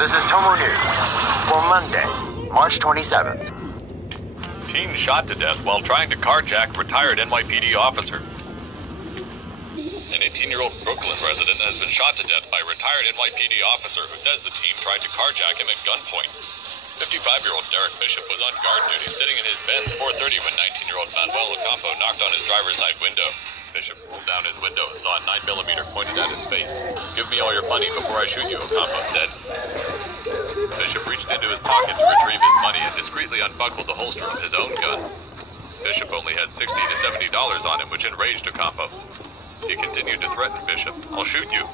This is Tomo News for Monday, March 27th. Teen shot to death while trying to carjack retired NYPD officer. An 18-year-old Brooklyn resident has been shot to death by a retired NYPD officer who says the teen tried to carjack him at gunpoint. 55-year-old Derek Bishop was on guard duty sitting in his Benz 430 when 19-year-old Manuel Ocampo knocked on his driver's side window. Bishop rolled down his window and saw a 9mm pointed at his face. "Give me all your money before I shoot you," Ocampo said. Bishop reached into his pocket to retrieve his money and discreetly unbuckled the holster of his own gun. Bishop only had $60 to $70 on him, which enraged Ocampo. He continued to threaten Bishop. "I'll shoot you."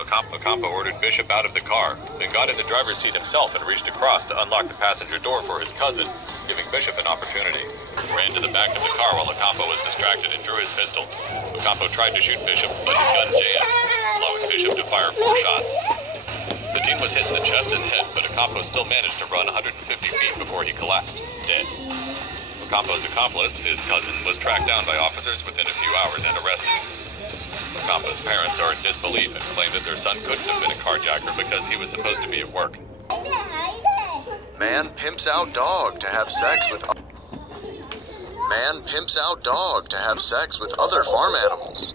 Ocampo ordered Bishop out of the car, then got in the driver's seat himself and reached across to unlock the passenger door for his cousin, giving Bishop an opportunity. He ran to the back of the car while Ocampo was distracted and drew his pistol. Ocampo tried to shoot Bishop, but his gun jammed, allowing Bishop to fire 4 shots. The teen was hit in the chest and head, but Ocampo still managed to run 150 feet before he collapsed, dead. Ocampo's accomplice, his cousin, was tracked down by officers within a few hours and arrested. Ocampo's parents are in disbelief and claim that their son couldn't have been a carjacker because he was supposed to be at work. Man pimps out dog to have sex with other farm animals.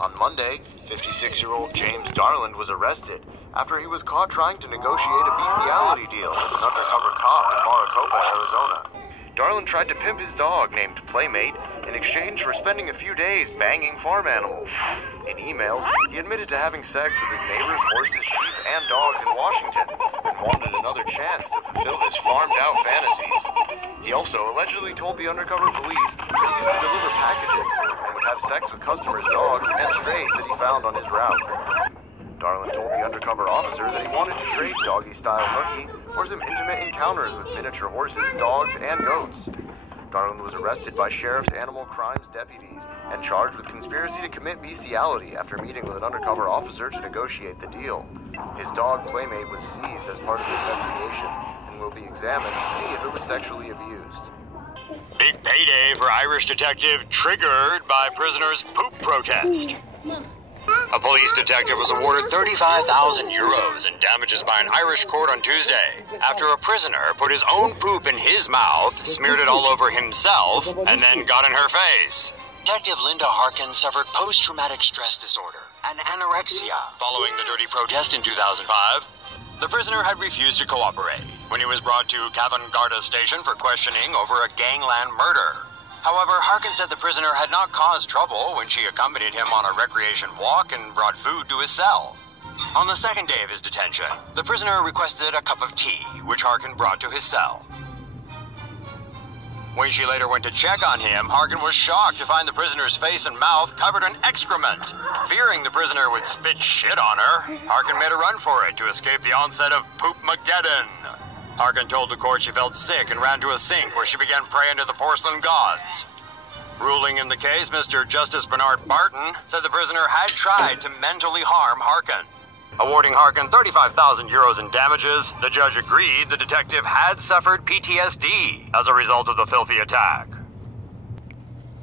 On Monday, 56-year-old James Darlin was arrested after he was caught trying to negotiate a bestiality deal with an undercover cop in Maricopa, Arizona. Darlin tried to pimp his dog, named Playmate, in exchange for spending a few days banging farm animals. In emails, he admitted to having sex with his neighbors' horses, sheep, and dogs in Washington, and wanted another chance to fulfill his farmed-out fantasies. He also allegedly told the undercover police that he used to deliver packages and would have sex with customers' dogs and strays that he found on his route. Darlin told the undercover officer that he wanted to trade doggy-style nookie for some intimate encounters with miniature horses, dogs, and goats. Darlin was arrested by Sheriff's Animal Crimes deputies and charged with conspiracy to commit bestiality after meeting with an undercover officer to negotiate the deal. His dog Playmate was seized as part of the investigation and will be examined to see if it was sexually abused. Big payday for Irish detective triggered by prisoner's poop protest. A police detective was awarded 35,000 euros in damages by an Irish court on Tuesday after a prisoner put his own poop in his mouth, smeared it all over himself, and then got in her face. Detective Linda Harkin suffered post-traumatic stress disorder and anorexia following the dirty protest in 2005. The prisoner had refused to cooperate when he was brought to Cavern Garda station for questioning over a gangland murder. However, Harkin said the prisoner had not caused trouble when she accompanied him on a recreation walk and brought food to his cell. On the second day of his detention, the prisoner requested a cup of tea, which Harkin brought to his cell. When she later went to check on him, Harkin was shocked to find the prisoner's face and mouth covered in excrement. Fearing the prisoner would spit shit on her, Harkin made a run for it to escape the onset of Poop-mageddon. Harkin told the court she felt sick and ran to a sink where she began praying to the porcelain gods. Ruling in the case, Mr. Justice Bernard Barton said the prisoner had tried to mentally harm Harkin. Awarding Harkin 35,000 euros in damages, the judge agreed the detective had suffered PTSD as a result of the filthy attack.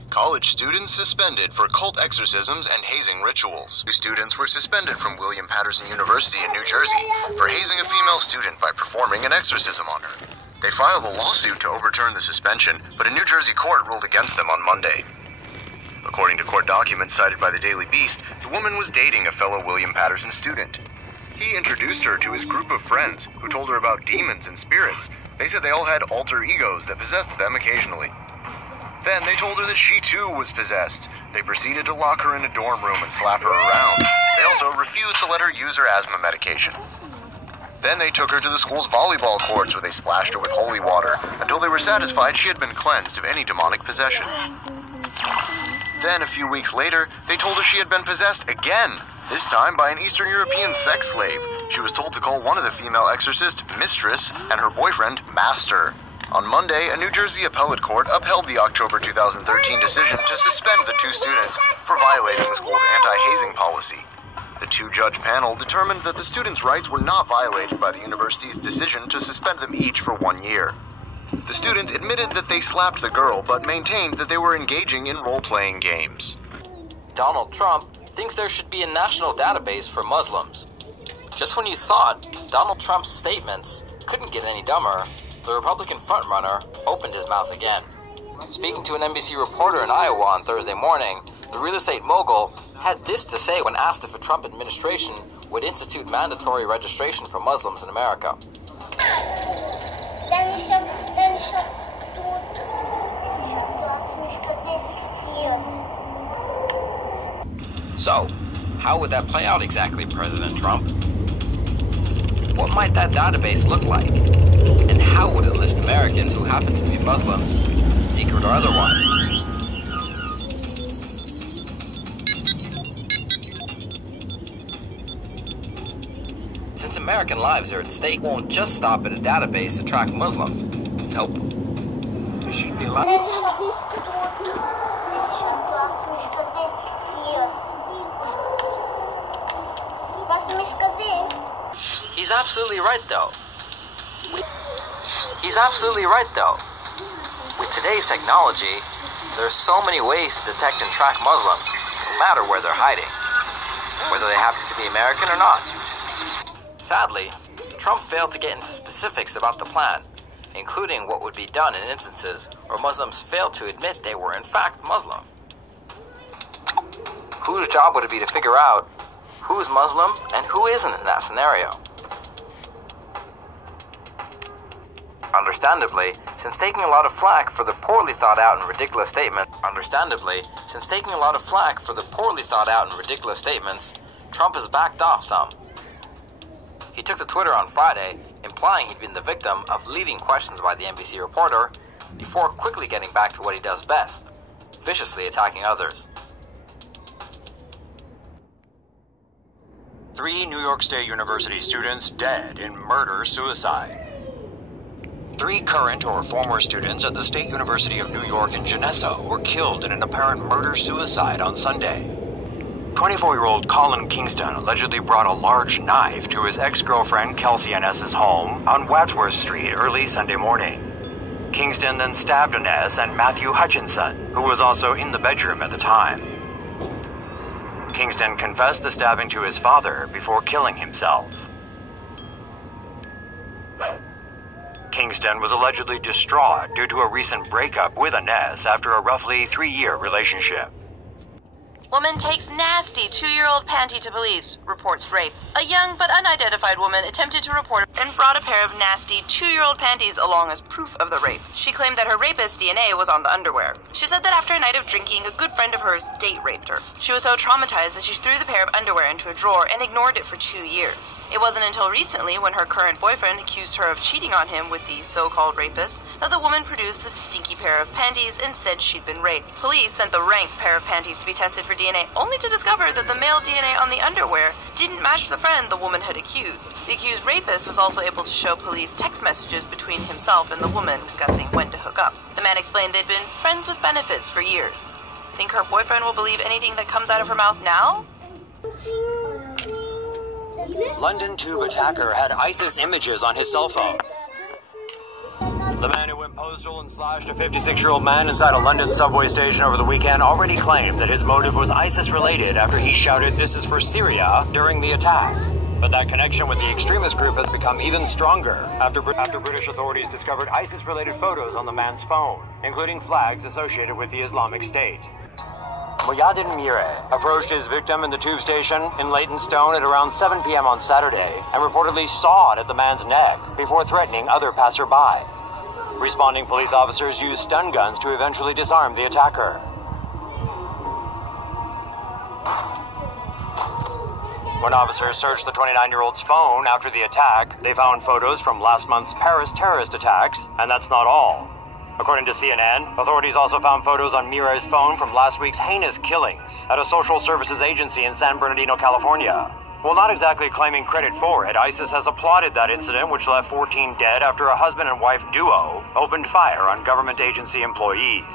College students suspended for cult exorcisms and hazing rituals. 2 students were suspended from William Paterson University in New Jersey for hazing a female student by performing an exorcism on her. They filed a lawsuit to overturn the suspension, but a New Jersey court ruled against them on Monday. According to court documents cited by the Daily Beast, the woman was dating a fellow William Paterson student. He introduced her to his group of friends, who told her about demons and spirits. They said they all had alter egos that possessed them occasionally. Then they told her that she too was possessed. They proceeded to lock her in a dorm room and slap her around. They also refused to let her use her asthma medication. Then they took her to the school's volleyball courts where they splashed her with holy water until they were satisfied she had been cleansed of any demonic possession. Then, a few weeks later, they told her she had been possessed again, this time by an Eastern European sex slave. She was told to call one of the female exorcists Mistress and her boyfriend Master. On Monday, a New Jersey appellate court upheld the October 2013 decision to suspend the 2 students for violating the school's anti-hazing policy. The 2-judge panel determined that the students' rights were not violated by the university's decision to suspend them each for 1 year. The students admitted that they slapped the girl, but maintained that they were engaging in role-playing games. Donald Trump thinks there should be a national database for Muslims. Just when you thought Donald Trump's statements couldn't get any dumber, the Republican frontrunner opened his mouth again. Speaking to an NBC reporter in Iowa on Thursday morning, the real estate mogul had this to say when asked if a Trump administration would institute mandatory registration for Muslims in America. So, how would that play out exactly, President Trump? What might that database look like? And how would it list Americans who happen to be Muslims, secret or otherwise? Since American lives are at stake, it won't just stop at a database to track Muslims. Nope. There should be a lot. He's absolutely right, though. With today's technology, there's so many ways to detect and track Muslims, no matter where they're hiding, whether they happen to be American or not. Sadly, Trump failed to get into specifics about the plan, including what would be done in instances where Muslims failed to admit they were in fact Muslim. Whose job would it be to figure out who's Muslim and who isn't in that scenario? Understandably, since taking a lot of flack for the poorly thought out and ridiculous statements, Trump has backed off some. He took to Twitter on Friday, implying he'd been the victim of leading questions by the NBC reporter, before quickly getting back to what he does best, viciously attacking others. 3 New York State University students dead in murder-suicide. 3 current or former students at the State University of New York in Genesso were killed in an apparent murder-suicide on Sunday. 24-year-old Colin Kingston allegedly brought a large knife to his ex-girlfriend Kelsey Inez's home on Wadsworth Street early Sunday morning. Kingston then stabbed Inez and Matthew Hutchinson, who was also in the bedroom at the time. Kingston confessed the stabbing to his father before killing himself. Kingston was allegedly distraught due to a recent breakup with Inez after a roughly 3-year relationship. Woman takes nasty 2-year-old panty to police, reports rape. A young but unidentified woman attempted to report and brought a pair of nasty 2-year-old panties along as proof of the rape. She claimed that her rapist's DNA was on the underwear. She said that after a night of drinking, a good friend of hers date raped her. She was so traumatized that she threw the pair of underwear into a drawer and ignored it for 2 years. It wasn't until recently, when her current boyfriend accused her of cheating on him with the so-called rapist, that the woman produced the stinky pair of panties and said she'd been raped. Police sent the rank pair of panties to be tested for DNA, only to discover that the male DNA on the underwear didn't match the friend the woman had accused. The accused rapist was also able to show police text messages between himself and the woman discussing when to hook up. The man explained they'd been friends with benefits for years. Think her boyfriend will believe anything that comes out of her mouth now? London tube attacker had ISIS images on his cell phone. The man who went postal and slashed a 56-year-old man inside a London subway station over the weekend already claimed that his motive was ISIS-related after he shouted, "This is for Syria," during the attack. But that connection with the extremist group has become even stronger after British authorities discovered ISIS-related photos on the man's phone, including flags associated with the Islamic State. Moyadin Mire approached his victim in the tube station in Leytonstone at around 7 p.m. on Saturday and reportedly sawed at the man's neck before threatening other passerby. Responding police officers used stun guns to eventually disarm the attacker. When officers searched the 29-year-old's phone after the attack, they found photos from last month's Paris terrorist attacks, and that's not all. According to CNN, authorities also found photos on Mire's phone from last week's heinous killings at a social services agency in San Bernardino, California. While not exactly claiming credit for it, ISIS has applauded that incident, which left 14 dead after a husband and wife duo opened fire on government agency employees.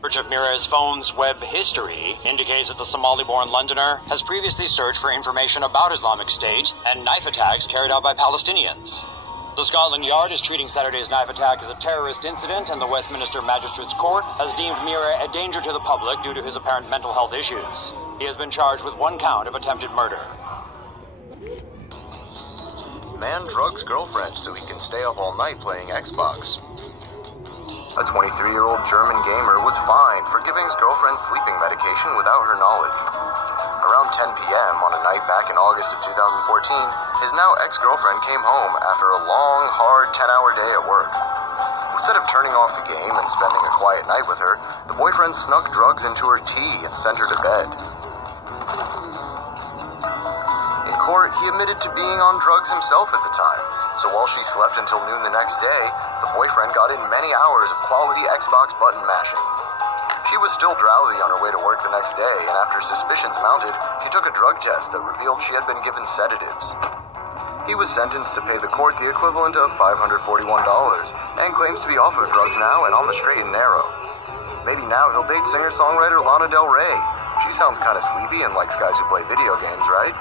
Search of Mire's phone's web history indicates that the Somali-born Londoner has previously searched for information about Islamic State and knife attacks carried out by Palestinians. The Scotland Yard is treating Saturday's knife attack as a terrorist incident, and the Westminster Magistrates Court has deemed Mire a danger to the public due to his apparent mental health issues. He has been charged with 1 count of attempted murder. man drugs girlfriend so he can stay up all night playing Xbox. A 23-year-old German gamer was fined for giving his girlfriend sleeping medication without her knowledge. Around 10 p.m. on a night back in August of 2014, his now ex-girlfriend came home after a long, hard 10-hour day at work. Instead of turning off the game and spending a quiet night with her, the boyfriend snuck drugs into her tea and sent her to bed. In court, he admitted to being on drugs himself at the time, so while she slept until noon the next day, the boyfriend got in many hours of quality Xbox button mashing. She was still drowsy on her way to work the next day, and after suspicions mounted, she took a drug test that revealed she had been given sedatives. He was sentenced to pay the court the equivalent of $541 and claims to be off of drugs now and on the straight and narrow. Maybe now he'll date singer-songwriter Lana Del Rey. She sounds kind of sleepy and likes guys who play video games, right?